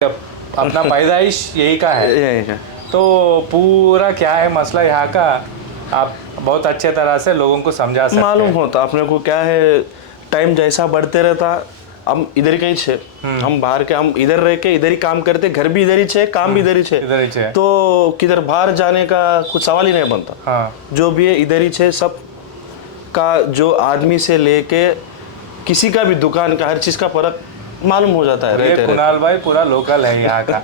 अपना पैदाइश यही का है। यही है। तो पूरा क्या है मसला यहाँ का, आप बहुत अच्छे तरह से लोगों को समझा सकते मालूम हैं। होता अपने को क्या है, टाइम जैसा बढ़ते रहता हम इधर के ही छे, हम बाहर के, हम इधर रह के इधर ही काम करते, घर भी इधर ही छे, काम भी इधर ही छे, तो किधर बाहर जाने का कुछ सवाल ही नहीं बनता। हाँ। जो भी है इधर ही छे, सब का जो आदमी से लेके किसी का भी दुकान का हर चीज का फर्क मालूम हो जाता है। ये कुणाल भाई पूरा लोकल है यहाँ का,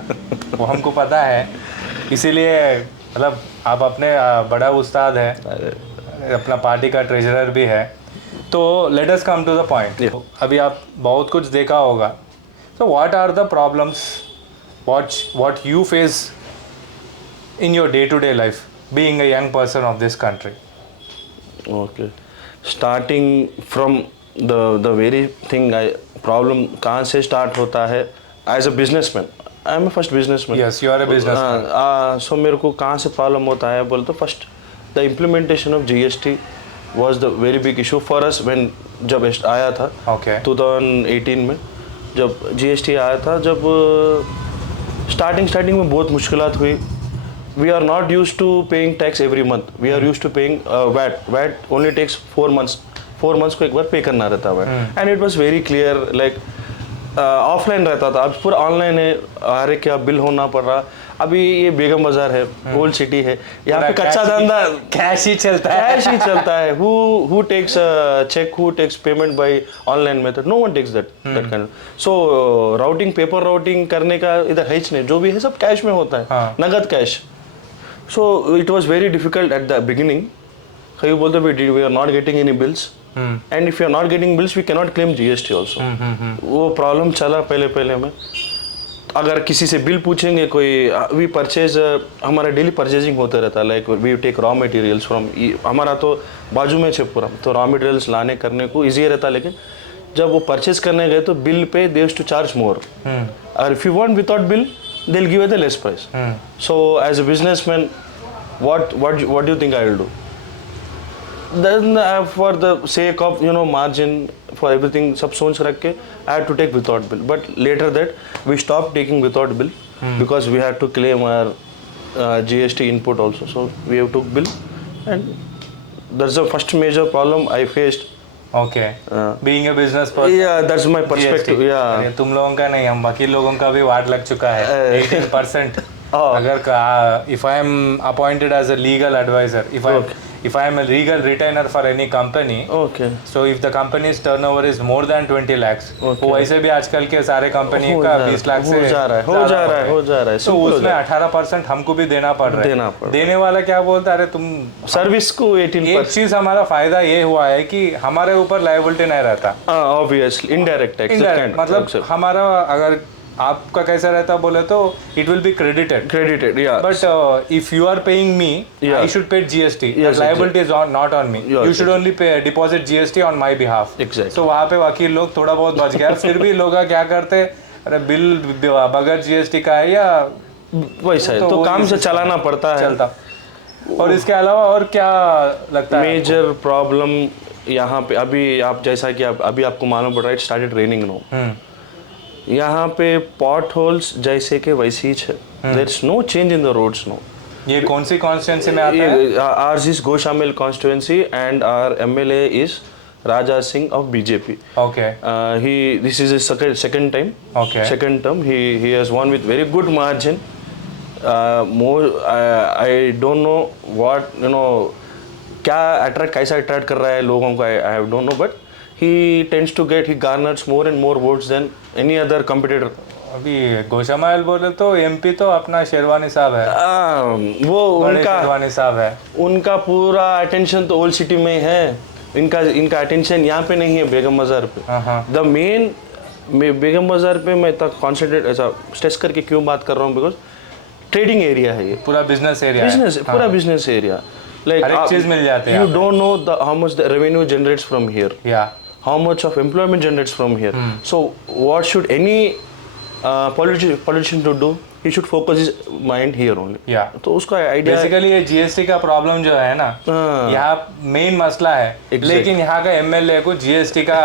वो हमको पता है, इसीलिए मतलब आप अपने बड़ा उस्ताद है, अपना पार्टी का ट्रेजरर भी है। तो let us come to the point. अभी आप बहुत कुछ देखा होगा, so what are the problems what you face in your day to day life being a young person of this country? Okay, starting from the very thing, problem कहाँ से start होता है? As a businessman, I am first businessman. Yes, you are a businessman. So मेरे को कहाँ से problem होता है बोल तो, first the implementation of GST was the very big issue for us when, जब आया था। ओके। 2018 में जब जीएसटी आया था, जब स्टार्टिंग में बहुत मुश्किलात हुई। We are not used to paying tax every month, we are used to paying VAT only tax 4 months को एक बार पे करना रहता है VAT, and it was very clear. Like offline रहता था, अब पूरा ऑनलाइन है, अरे क्या बिल होना पड़ रहा। अभी ये बेगम बाजार है, ओल्ड सिटी है, यहाँ पे कच्चा धंधा कैश ही चलता है। who takes a check, who takes payment by online method? No one takes that kind of. So routing, paper routing करने का इधर है ही नहीं, जो भी है सब कैश में होता है। हाँ। नगद cash. So it was very difficult at the beginning. कई बोलते we are not getting any bills, and if you are not getting bills we cannot claim GST also. वो प्रॉब्लम चला पहले में। अगर किसी से बिल पूछेंगे कोई, वी परचेज, हमारा डेली परचेजिंग होता रहता है। Like we take raw materials from, हमारा तो बाजू में पूरा, तो रॉ मटेरियल्स लाने करने को ईजी रहता है। लेकिन जब वो परचेज करने गए तो बिल पे they used to charge more, और if you want without bill they will give you the less price. So as a businessman, what do you think I will do? Then for the sake of margin, for everything सब सोच रख के I had to take without bill, but later that we stopped taking without bill because we had to claim our GST input also, so we have took bill, and that's the first major problem I faced. Okay. Being a business person. Yeah, that's my perspective. GST. Yeah. तुम लोगों का नहीं, हम बाकी लोगों का भी वाट लग चुका है 18%। अगर if I am appointed as a legal advisor, if I am a legal retainer for any company, okay, so if the company's turnover is more than 20 lakhs, वो वैसे भी आजकल के सारे कंपनी का 20 लाख से हो जा रहा है, तो उसमें 18% हमको भी देना पड़ रहा है। देने वाला क्या बोलता है, अरे तुम सर्विस को 18%। एक चीज हमारा फायदा ये हुआ है कि हमारे ऊपर लायबिलिटी नहीं रहता। ऑब्वियसली इनडायरेक्ट टैक्स, मतलब हमारा अगर आपका कैसा रहता बोले तो it will be credited, yeah, but if you are paying me, I should pay GST, liability is not on me, you should only pay deposit GST on my behalf. Exactly. तो वहाँ पे वकील लोग थोड़ा बहुत बच गया, फिर भी लोग क्या करते, अरे बिल बगैर जीएसटी का है या वैसा है, तो काम से चलाना पड़ता है, चलता। और इसके अलावा और क्या लगता है मेजर प्रॉब्लम यहाँ पे? अभी आप जैसा कि अभी आपको मालूम पड़ रहा है, इट स्टार्टेड रेनिंग नो, यहाँ पे पॉट होल्स जैसे के वैसे ही है, there is no change in the roads no. ये कौन सी कॉन्स्टिट्यूंसी में आता है? Ours is Goshamahal constituency and our MLA is Raja Singh of BJP. Okay. He this is his second time, second term, he has won with very good margin. More I don't know what क्या कैसा attract कर रहा है लोगों को, I don't know, but he garners more and more votes than any other competitor. अभी गोशामाइल बोले तो एमपी तो अपना शेरवानी साहब है, वो उनका शेरवानी साहब है, उनका पूरा अटेंशन तो ओल्ड सिटी में है, इनका अटेंशन यहाँ पे नहीं है बेगम बाजार पे। द मेन बेगम बाजार पे मैं इतना कॉन्सेंट्रेट ऐसा स्ट्रेस करके क्यों बात कर रहा हूँ, बिकॉज ट्रेडिंग एरिया है ये, पूरा बिजनेस एरिया, पूरा बिजनेस एरिया। Like हर एक चीज मिल जाते हैं। You don't know how much the revenue generates from here. Yeah. How much of employment generates from here. So what should any politician to do? He should focus his mind here only. Yeah. तो उसका idea basically ये GST का problem जो है ना, यहाँ main मसला है। लेकिन यहाँ का एमएलए को जीएसटी का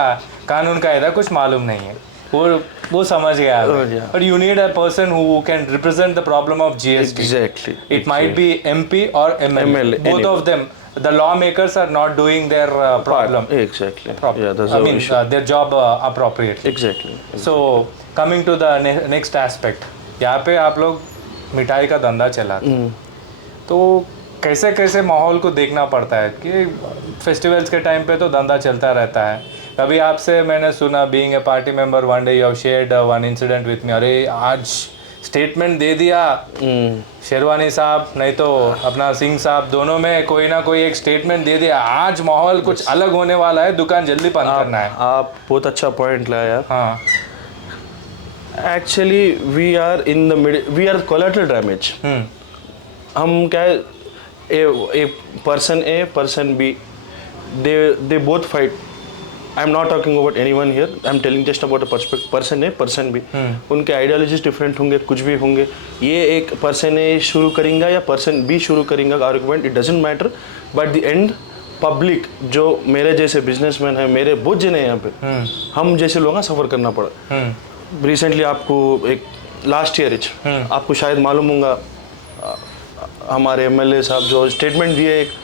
कानून कायदा कुछ मालूम नहीं है। वो समझ गया yeah. But you need a person who can represent the problem of GST Exactly. It might be MP और MLA both of them the lawmakers are not doing their problem Exactly. Yeah, that's I the mean issue. their job appropriately. Exactly. So coming to the next aspect, यहाँ पे आप लोग मिठाई का धंधा चलाते हैं तो कैसे कैसे माहौल को देखना पड़ता है कि फेस्टिवल्स के टाइम पे तो धंधा चलता रहता है कभी आपसे मैंने सुना being a party member one day you have shared one incident with me अरे आज स्टेटमेंट दे दिया शेरवानी साहब नहीं तो अपना सिंह साहब दोनों में कोई ना कोई एक स्टेटमेंट दे दिया आज माहौल कुछ अलग होने वाला है दुकान जल्दी बंद करना है आप बहुत अच्छा पॉइंट लाया हाँ actually we are in the middle we are collateral damage हम क्या है a person A person B they both fight I am not talking about anyone here I am telling just about a person A person B उनके ideologies different होंगे कुछ भी होंगे ये एक पर्सन ए शुरू करेंगे या पर्सन बी शुरू करेंगा argument it doesn't matter but the end public जो मेरे जैसे बिजनेसमैन है मेरे बहुत जने यहाँ पे हम जैसे लोगों का सफ़र करना पड़ा रिसेंटली आपको एक लास्ट ईयर आपको शायद मालूम होगा हमारे एमएलए साहब जो स्टेटमेंट दिए एक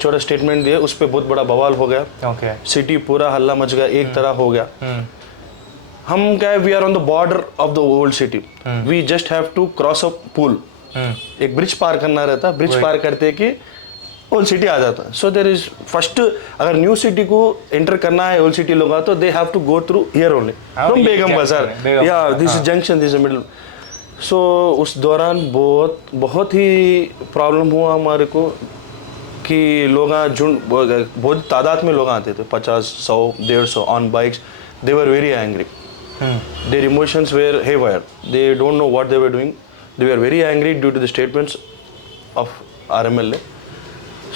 छोटा स्टेटमेंट दिए उस पर बहुत बड़ा बवाल हो गया सिटी पूरा हल्ला मच गया एक तरह हो गया हम क्या है we are on the border of the old city we just have to cross a पुल एक ब्रिज पार करना रहता ब्रिज पार करते कि ओल्ड सिटी आ जाता सो देर इज फर्स्ट अगर न्यू सिटी को एंटर करना है ओल्ड सिटी लोग तो they have to go through here only from Begum Bazaar या this is junction this is middle so उस दौरान बहुत ही प्रॉब्लम हुआ हमारे को कि लोग झुंड बहुत तादाद में लोग आते थे 50, 100, 150 on bikes they were very angry their emotions were haywire they don't know what they were doing they were very angry due to the statements of our MLA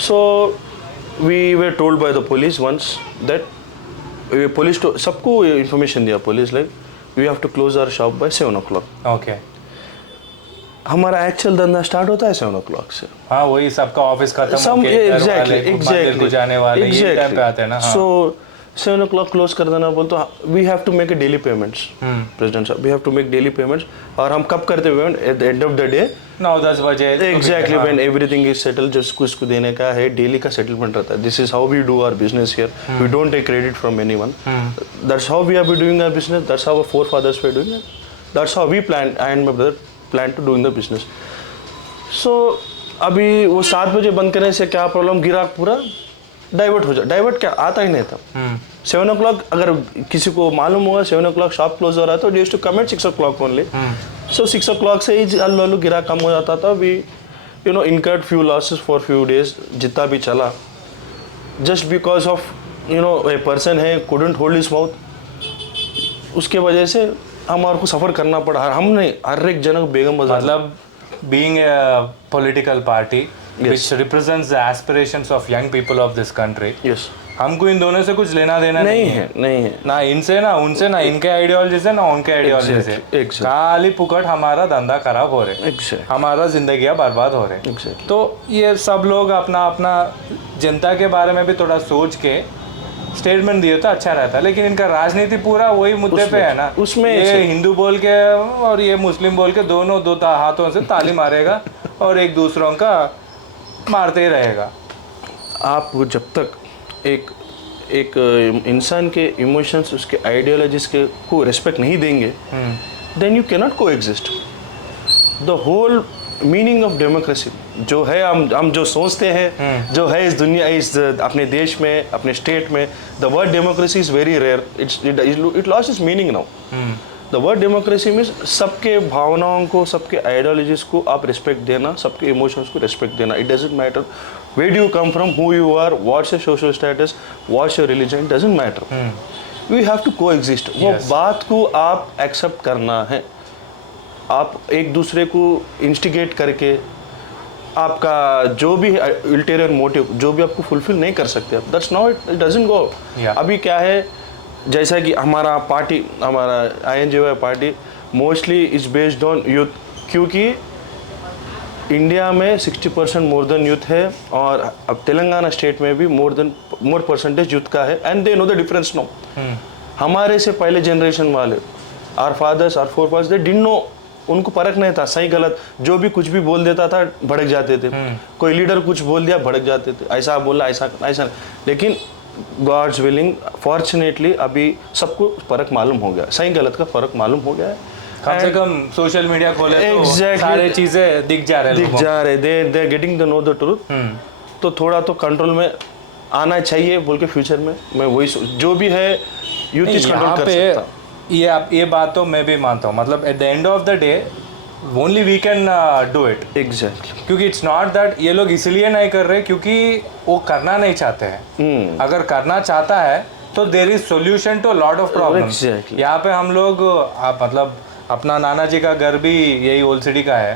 so we were told by the police once that police तो सबको information दिया police like we have to close our shop by 7 o'clock okay हमारा actual धंधा start होता है 7 o'clock से हाँ वही सबका ऑफिस खत्म होके मंदिर को जाने वाले ये टाइम पे आते हैं ना सो 7 o'clock क्लोज कर देना बोल तो we have to make a daily payments president साहब we have to make daily payments और हम कब करते payment at the end of the day 9-10 बजे exactly when everything is settle जिसको इसको देने का है डेली का सेटलमेंट रहता है this is how we do our business here we don't take credit from anyone that's how we are be doing our business that's how our forefathers were doing it that's how we plan I and my brother plan to doing the business so अभी वो 7 बजे बंद करने से क्या problem गिराक पूरा divert हो जाए डाइवर्ट क्या आता ही नहीं था 7 o'clock अगर किसी को मालूम होगा 7 o'clock शॉप क्लोज हो रहा है तो used to come at 6 o'clock only so 6 o'clock से ही अल्लू गिराक कम हो जाता था we you know incurred few losses for few days जितना भी चला just because of you know a person है कुडंट होल्ड हिज माउथ उसके वजह से हमारे को सफ़र करना पड़ा हम नहीं हर एक जनक बेगम बाजार मतलब being a political party which represents the aspirations of young people of this country हमको इन दोनों से कुछ लेना देना नहीं है ना इनसे ना उनसे ना इनके आइडियोलॉजी से ना उनके आइडियोलॉजी से खाली पुकट हमारा धंधा खराब हो रहे हमारा जिंदगियां बर्बाद हो रहे तो ये सब लोग अपना अपना जनता के बारे में भी थोड़ा सोच के स्टेटमेंट दिए तो अच्छा रहता है लेकिन इनका राजनीति पूरा वही मुद्दे पे है ना उसमें ये हिंदू बोल के और ये मुस्लिम बोल के दोनों दो हाथों से ताली मारेगा और एक दूसरों का मारते ही रहेगा आप जब तक एक इंसान के इमोशंस उसके आइडियोलॉजीज के को रिस्पेक्ट नहीं देंगे then you can not coexist the whole meaning of democracy जो है हम जो सोचते हैं जो है इस दुनिया इस अपने देश में अपने स्टेट में the word democracy is very rare it lost its meaning now the word democracy means सबके भावनाओं को सबके आइडियोलॉजीज को आप रिस्पेक्ट देना सबके इमोशंस को रिस्पेक्ट देना it doesn't matter where do you come from who you are what's your social status what's your religion doesn't matter we have to coexist वो बात को आप एक्सेप्ट करना है आप एक दूसरे को इंस्टिगेट करके आपका जो भी अल्टीरियर मोटिव जो भी आपको फुलफिल नहीं कर सकते that's not it doesn't go अभी क्या है जैसा कि हमारा पार्टी हमारा INJY party mostly is based on youth क्योंकि इंडिया में 60% मोर देन यूथ है और अब तेलंगाना स्टेट में भी मोर परसेंटेज यूथ का है and they know the difference no हमारे से पहले जनरेशन वाले, our fathers, our forefathers, they didn't know, उनको परख नहीं था सही गलत, जो भी कुछ भी बोल देता था भड़क जाते थे। कोई लीडर कुछ बोल दिया भड़क जाते थे, ऐसा बोला ऐसा ऐसा। लेकिन गॉड्स विलिंग फॉर्चुनेटली अभी सबको फर्क मालूम हो गया, सही गलत का फर्क मालूम हो गया है। कम से कम सोशल मीडिया खोले तो Exactly. सारे चीजें दिख जा रहे हैं, they getting the know the truth. तो थोड़ा तो कंट्रोल में आना चाहिए बोल के फ्यूचर में मैं वही जो भी है यूथ इस कंट्रोल कर सकता। ये बात तो मैं भी मानता हूँ, मतलब at the end of the day only we can do it. Exactly, क्योंकि इट्स नॉट दैट ये लोग इसलिए नहीं कर रहे क्योंकि वो करना नहीं चाहते हैं। अगर करना चाहता है तो there is solution to lot of problems. यहाँ पे हम लोग मतलब अपना नाना जी का घर भी यही ओल्ड सिटी का है,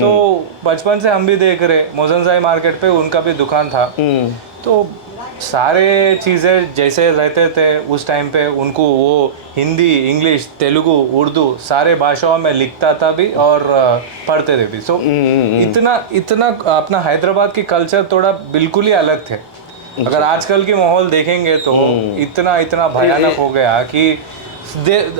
तो बचपन से हम भी देख रहे मोजनजाई मार्केट पे उनका भी दुकान था। तो सारे चीज़ें जैसे रहते थे उस टाइम पे, उनको वो हिंदी, इंग्लिश, तेलुगु, उर्दू सारे भाषाओं में लिखता था भी और पढ़ते थे भी। सो इतना अपना हैदराबाद की कल्चर थोड़ा बिल्कुल ही अलग थे। अगर आजकल के माहौल देखेंगे तो इतना भयानक हो गया कि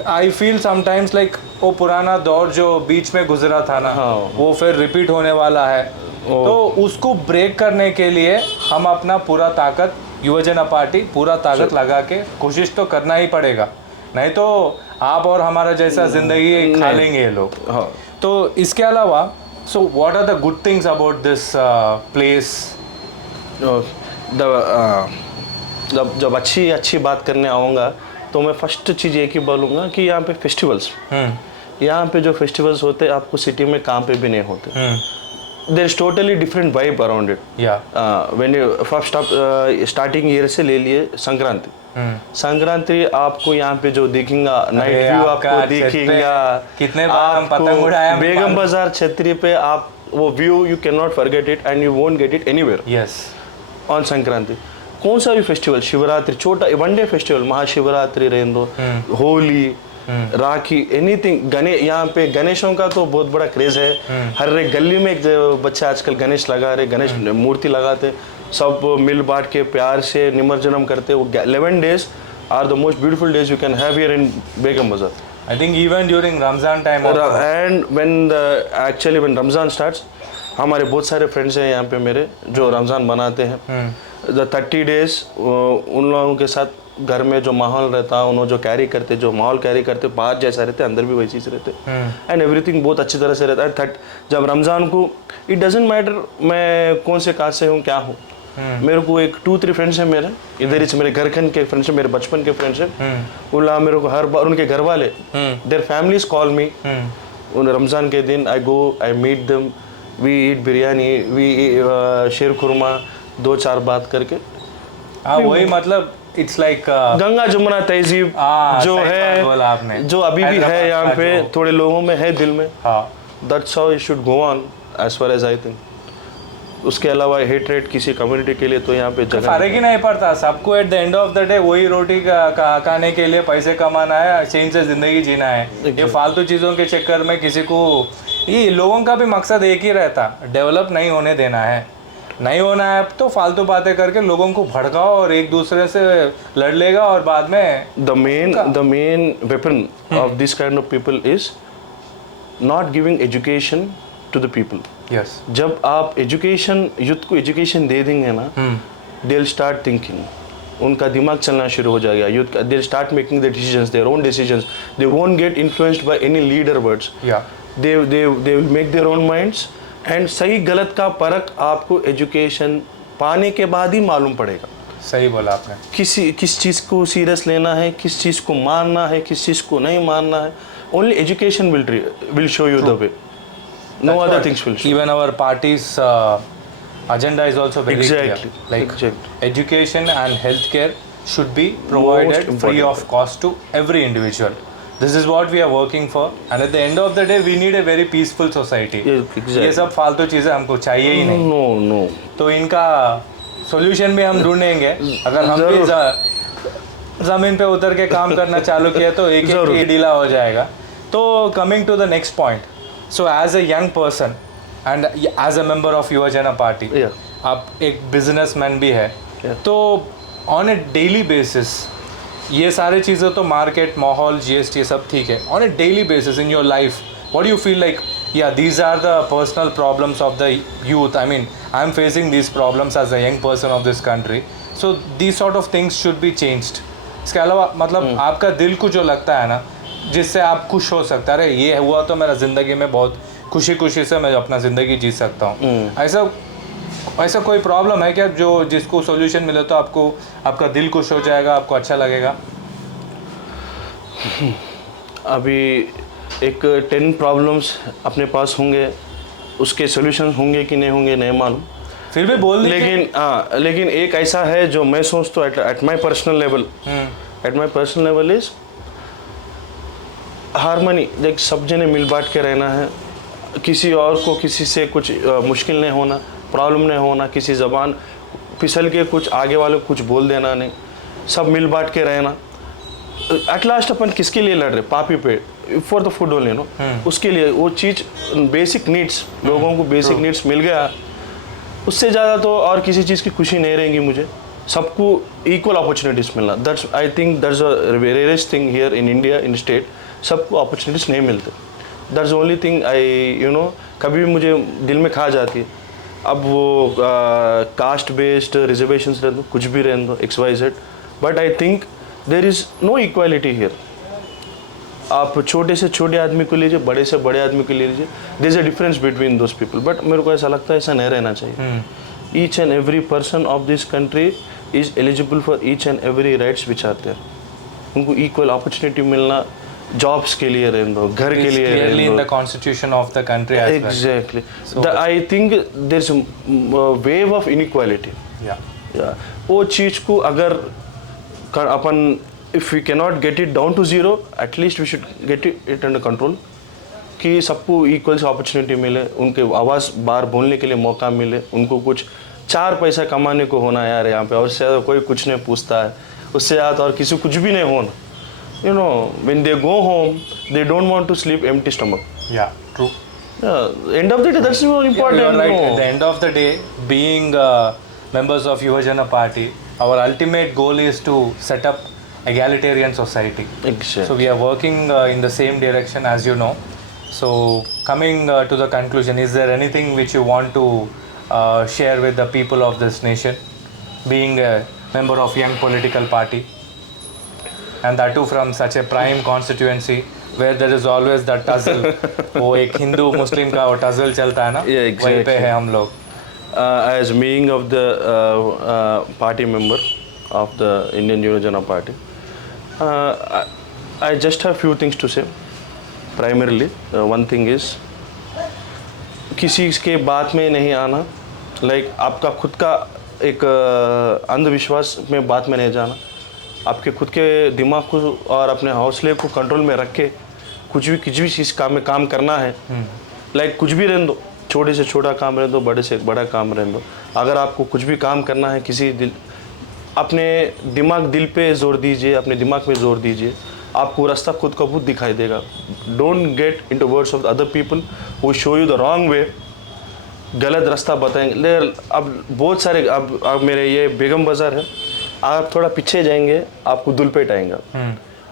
आई फील समटाइम्स लाइक वो पुराना दौर जो बीच में गुजरा था ना, वो फिर रिपीट होने वाला है। तो उसको ब्रेक करने के लिए हम अपना पूरा ताकत, युवजन पार्टी पूरा ताकत लगा के कोशिश तो करना ही पड़ेगा, नहीं तो आप और हमारा जैसा जिंदगी खा लेंगे ये लोग। तो इसके अलावा so what are the good things about this place? जब अच्छी बात करने आऊँगा तो मैं फर्स्ट चीज़ एक ही बोलूँगा कि यहाँ पे फेस्टिवल्स, यहाँ पे जो फेस्टिवल्स होते हैं आपको सिटी में कहाँ पे भी नहीं होते। There is totally different vibe around it. When you first starting year से ले लिए संक्रांति, संक्रांति आपको यहाँ पे जो दिखेगा, नाइट व्यू आपको दिखेगा, कितने बार हम पतंग उड़ाया बेगम बाजार छतरी पे, आप वो view you can not forget it and you won't get it anywhere. Yes, on Sankranti कौन सा भी फेस्टिवल, शिवरात्रि, छोटा वन डे फेस्टिवल, महाशिवरात्रि रहने दो, होली, राखी, एनीथिंग, यहाँ पे गणेशों का तो बहुत बड़ा क्रेज है। हर एक गली में एक बच्चे आजकल गणेश लगा रहे, गणेश मूर्ति लगाते, सब मिल बांट के प्यार से निमज्जनम करते। वो 11 days are the most beautiful days you can have here in Begum Bazaar. I think even during Ramzan time also. And when Ramzan starts, हमारे बहुत सारे फ्रेंड्स हैं यहाँ पे मेरे जो रमज़ान बनाते हैं। द 30 days उन लोगों के साथ घर में जो माहौल रहता है, उन्होंने जो कैरी करते, जो माहौल कैरी करते, बाहर जैसा रहते अंदर भी वैसी से रहते, एंड एवरीथिंग बहुत अच्छी तरह से रहता है। जब रमज़ान को इट डजेंट मैटर मैं कौन से कास्ट से हूँ क्या हूँ, मेरे को एक 2-3 फ्रेंड्स हैं मेरे इधर ही, मेरे घरखंड के फ्रेंड्स हैं, मेरे बचपन के फ्रेंड्स हैं। उल्ला मेरे को हर बार उनके घर वाले, देयर फैमिलीज कॉल मी उन रमज़ान के दिन, I go, I meet them, we eat biryani, we sheer khurma, 2-4 बात करके। हाँ, वही मतलब इट्स लाइक गंगा जमुना तहजीब जो है, जो अभी भी है यहाँ पे, थोड़े लोगों में है दिल में। That's how it should go on as far as I think. उसके अलावा हेटरेट किसी कम्युनिटी के लिए तो यहाँ पे जगह फर्क ही नहीं पड़ता, सबको eight the end of the day वही रोटी खाने के लिए पैसे कमाना है, चैन से जिंदगी जीना है। ये फालतू चीज़ों के चक्कर में किसी को, ये लोगों का भी मकसद एक ही रहता, डेवलप नहीं होने देना है, नहीं होना है तो फालतू बातें करके लोगों को भड़काओ और एक दूसरे से लड़ लेगा और बाद में the main weapon of this kind of people is not giving education to the people. Yes. जब आप एजुकेशन, यूथ को एजुकेशन दे देंगे ना, दे विल स्टार्ट थिंकिंग, उनका दिमाग चलना शुरू हो जाएगा। यूथ का they will start making the decisions, their own decisions, they won't get influenced by any leader words. They will make their own minds, and सही गलत का फर्क आपको एजुकेशन पाने के बाद ही मालूम पड़ेगा। सही बोला आपने। किस चीज़ को सीरियस लेना है, किस चीज़ को मानना है, किस चीज़ को नहीं मानना है, only education will show you the way. No other things will show. Even our party's agenda is also very clear. Like education and healthcare should be provided free of cost to every individual. This is what we are working for. And at the end of the day, we need a very peaceful society. ये सब फालतू चीज़ें हमको चाहिए ही नहीं। No. तो इनका solution भी हम ढूंढेंगे। अगर हम भी ज़मीन पे उतर के काम करना चालू किया तो एक ढीला हो जाएगा। तो coming to the next point. So as a young person and as a member of युवजन party, आप एक बिजनेसमैन भी है, तो ऑन ए डेली बेसिस ये सारी चीज़ें तो मार्केट, माहौल, GST सब ठीक है. On a daily basis in your life, what do you feel like, yeah, these are the personal problems of the youth. I mean, I'm facing these problems as a young person of this country. So these sort of things should be changed. इसके अलावा मतलब आपका दिल को जो लगता है ना, जिससे आप खुश हो सकते हैं, अरे ये हुआ तो मेरा ज़िंदगी में बहुत खुशी खुशी से मैं अपना ज़िंदगी जी सकता हूँ, ऐसा कोई प्रॉब्लम है क्या जो जिसको सॉल्यूशन मिले तो आपको आपका दिल खुश हो जाएगा, आपको अच्छा लगेगा? अभी एक 10 प्रॉब्लम्स अपने पास होंगे, उसके सॉल्यूशन होंगे कि नहीं होंगे नहीं मालूम, फिर भी बोल दीजिए. लेकिन हाँ, लेकिन एक ऐसा है जो मैं सोचता हूँ at my personal level is harmony. देख, सब जने मिल बांट के रहना है, किसी और को किसी से कुछ मुश्किल नहीं होना, प्रॉब्लम नहीं होना, किसी ज़बान फिसल के कुछ आगे वाले को कुछ बोल देना नहीं, सब मिल बांट के रहना. एट लास्ट अपन किसके लिए लड़ रहे? पापी पे, for the food only, no. उसके लिए वो चीज़ बेसिक नीड्स, लोगों को बेसिक नीड्स मिल गया, उससे ज़्यादा तो और किसी चीज़ की खुशी नहीं रहेगी मुझे. सबको इक्वल अपॉर्चुनिटीज़ मिलना, that's I think that's a rarest thing here in India, in state. सबको अपॉर्चुनिटीज़ नहीं मिलते. दैट्स ओनली थिंग आई कभी भी मुझे दिल में खा जाती है. अब वो कास्ट बेस्ड रिजर्वेशंस रहते, कुछ भी रहने दो, XYZ, but I think there is no equality here. आप छोटे से छोटे आदमी को लीजिए, बड़े से बड़े आदमी को लीजिए, there is a difference between those people. But मेरे को ऐसा लगता है ऐसा नहीं रहना चाहिए. Each and every person of this country is eligible for each and every rights which are there. उनको इक्वल अपॉर्चुनिटी मिलना, जॉब्स के लिए रहने दो, घर के लिए clearly in the constitution of the country as well. Exactly. I think there's a wave of inequality. Yeah. वो चीज़ को अगर अपन if we cannot get it down to zero, at least we should get it under control. कि सबको equal opportunity मिले, उनके आवाज़ बाहर बोलने के लिए मौका मिले, उनको कुछ 4 पैसा कमाने को होना यार यहाँ पे, और से ज़्यादा कोई कुछ नहीं पूछता है, उससे ज़्यादा और किसी कुछ भी नहीं होना. When they go home, they don't want to sleep empty stomach. Yeah, true. End of the day, that's more important. Yeah, you are right. At the end of the day, being members of Yuvajana Party, our ultimate goal is to set up egalitarian society. Exactly. So we are working in the same direction, as you know. So coming to the conclusion, is there anything which you want to share with the people of this nation, being a member of young political party, and that too from such a prime constituency where there is always that tussle. वो एक हिंदू मुस्लिम का वो tussle चलता है ना, वहीं पे है हम लोग. As being of the party member of the Indian Yuvajana Party, I just have few things to say. Primarily, one thing is किसी के बात में नहीं आना, like आपका खुद का एक अंधविश्वास में बात में नहीं जाना, आपके खुद के दिमाग को और अपने हौसले को कंट्रोल में रख के कुछ भी चीज़ में काम करना है. लाइक कुछ भी रहने दो, छोटे से छोटा काम रहने दो, बड़े से बड़ा काम रहने दो. अगर आपको कुछ भी काम करना है, अपने दिल पे जोर दीजिए, अपने दिमाग में जोर दीजिए, आपको रास्ता खुद का खुद दिखाई देगा. Don't get into words of other people who show you the wrong way, गलत रास्ता बताएंगे. अब बहुत सारे, अब मेरे ये बेगम बाज़ार है, आप थोड़ा पीछे जाएंगे आपको दुलपेट आएगा.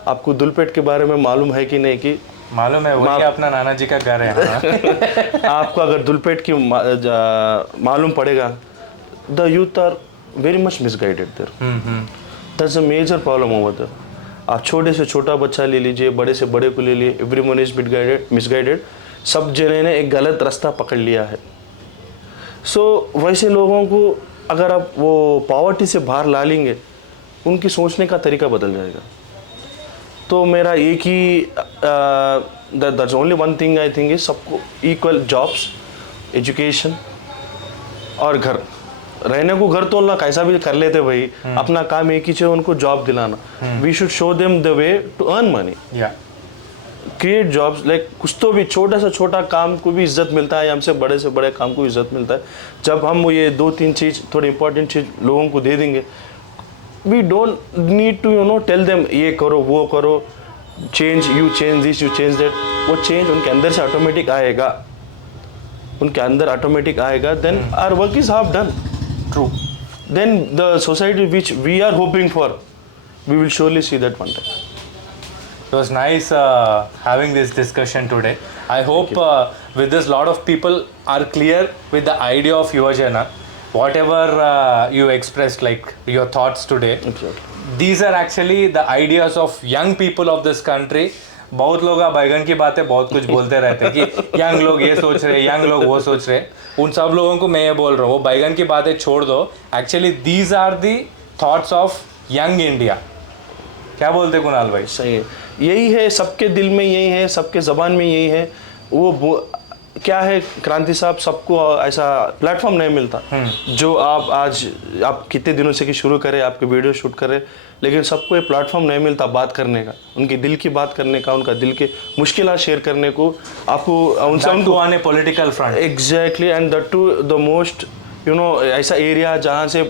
आपको दुलपेट के बारे में मालूम है कि नहीं? कि मालूम है, वही अपना नाना जी का घर है. आपको अगर दुलपेट की मालूम पड़ेगा, the youth are very much misguided there. That's a major problem over there. आप छोटे से छोटा बच्चा ले लीजिए, बड़े से बड़े को ले लिए, एवरीवन इज मिसगाइडेड. सब जने ने एक गलत रास्ता पकड़ लिया है. सो वैसे लोगों को अगर आप वो पॉवर्टी से बाहर ला लेंगे, उनकी सोचने का तरीका बदल जाएगा. तो मेरा एक ही that's only one thing I think is सबको इक्वल जॉब्स, एजुकेशन और घर. रहने को घर तोड़ना कैसा भी कर लेते भाई, अपना काम एक ही चाहिए, उनको जॉब दिलाना. We should show them the way to earn money, create jobs. Like कुछ तो भी छोटा से छोटा काम को भी इज्जत मिलता है, हमसे बड़े से बड़े काम को इज्जत मिलता है. जब हम ये 2-3 चीज़, थोड़ी इंपॉर्टेंट चीज़ लोगों को दे देंगे, we don't need to tell them ये करो वो करो, change, you change this, you change that. वो चेंज उनके अंदर से ऑटोमेटिक आएगा, then our work is half done. True. Then the society which we are hoping for we will surely see that one time. It was nice having this discussion today. I hope with this, lot of people are clear with the idea of Yuvajana. Whatever you expressed, like your thoughts today, Exactly. these are actually the ideas of young people of this country. बहुत लोग बैगन की बातें बहुत कुछ बोलते रहते हैं कि यंग लोग ये सोच रहे, यंग लोग वो सोच रहे. उन सब लोगों को मैं ये बोल रहा हूँ, वो बैगन की बातें छोड़ दो. Actually these are the thoughts of young India. क्या बोलते कुणाल भाई? सही है, यही है, सबके दिल में यही है, सबके ज़बान में यही है. वो क्या है क्रांति साहब, सबको ऐसा प्लेटफॉर्म नहीं मिलता जो आप कितने दिनों से कि शुरू करें, आपके वीडियो शूट करें, लेकिन सबको ये प्लेटफॉर्म नहीं मिलता बात करने का, उनके दिल की बात करने का, उनका दिल के मुश्किलात शेयर करने को. आपको उनसे on a political front. Exactly, and that to the most ऐसा एरिया जहाँ से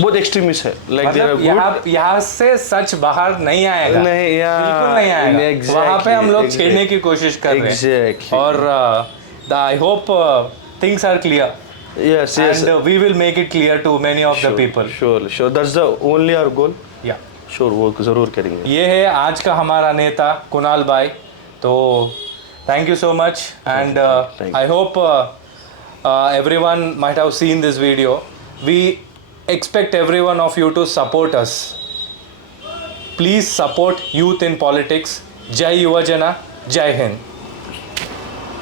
बहुत एक्सट्रीमिस्ट है. मतलब यहाँ से सच बाहर नहीं आएगा. नहीं, बिल्कुल नहीं आएगा. exactly, वहाँ पे हम लोग छेड़ने की कोशिश कर रहे हैं. Exactly. और I hope things are clear. Yes, yes. And we will make it clear to many of the people. Sure. That's the only our goal. Yeah. Sure, वो ज़रूर करेंगे. ये है आज का हमारा नेता कुणाल भाई. तो thank you so much, and Thank you. I hope everyone might have seen this video. We expect every one of you to support us. Please support youth in politics. Jai Yuvajana, Jai Hind.